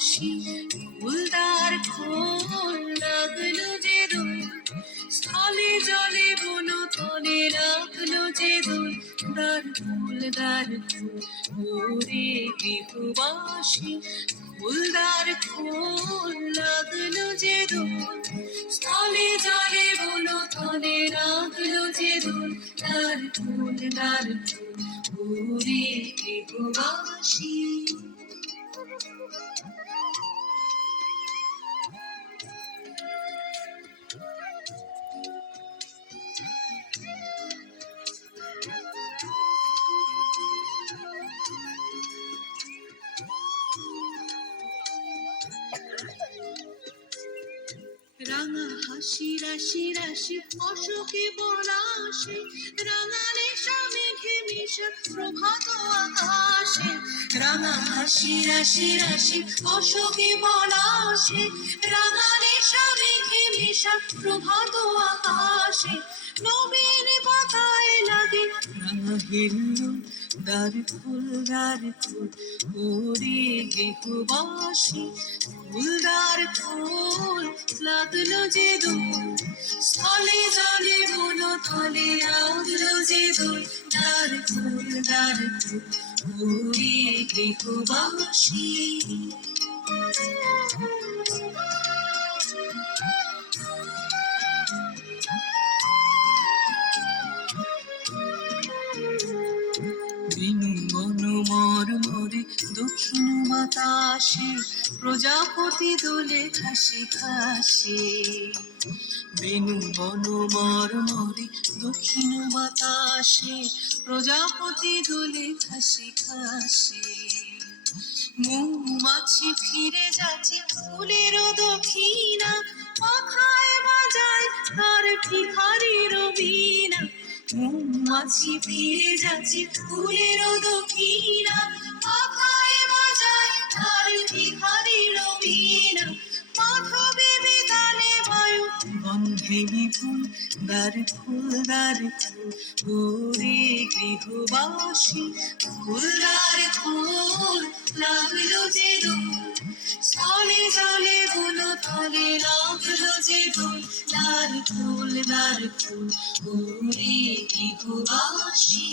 বাসি ফুলদার খোল লাগলো যে দোল স্থলে জলে বন তলে লাগলো যে দোল দার ফুল ওরে গৃহবাসী ফুলদার খোল লাগলো যে দোল স্থলে জলে বন তলে লাগলো যে দোল দার ফুল ওরে গৃহবাসী রাঙা হাসি রাশি রাশি অশোকে পলাশে রাঙা নেশা মেঘে মিশা প্রভাত আকাশে রাঙা হাসি রাশি রাশি অশোকে পলাশে রাঙা নেশা মেঘে মিশা প্রভাত আকাশে নবীন পাতায় লাগে রাঙা হিল্লুল দার ফুল ওরে গৃহবাসী ফুলদার খোল লাগলো যে দোল স্থলে জলে বন তলে লাগলো যে দোল দার ফুল ওরে গৃহবাসী মরে দক্ষিণ বাতাসে প্রজাপতি দোলে খাসি খাসে বেনু বন মরে দক্ষিণ বাতাসে প্রজাপতি দোলে খাসি খাসে মৌমাছি ফিরে যাচ্ছে ফুলের দক্ষিণা পাখায় বাজায় তার ভিখারির বীণা মৌমাছি ফিরে যাচ্ছে ফুলের দক্ষিণা পাখায় বাজায় তার ভিখারির বীণা মাধবী বিতানে বায়ু গন্ধে বিপুল দার ফুল ওরে গৃহবাসী ফুলদার খোল লাগলো যে দোল স্থলে জলে বন তলে লাগলো যে দোল দার ফুল ওরে গৃহবাসী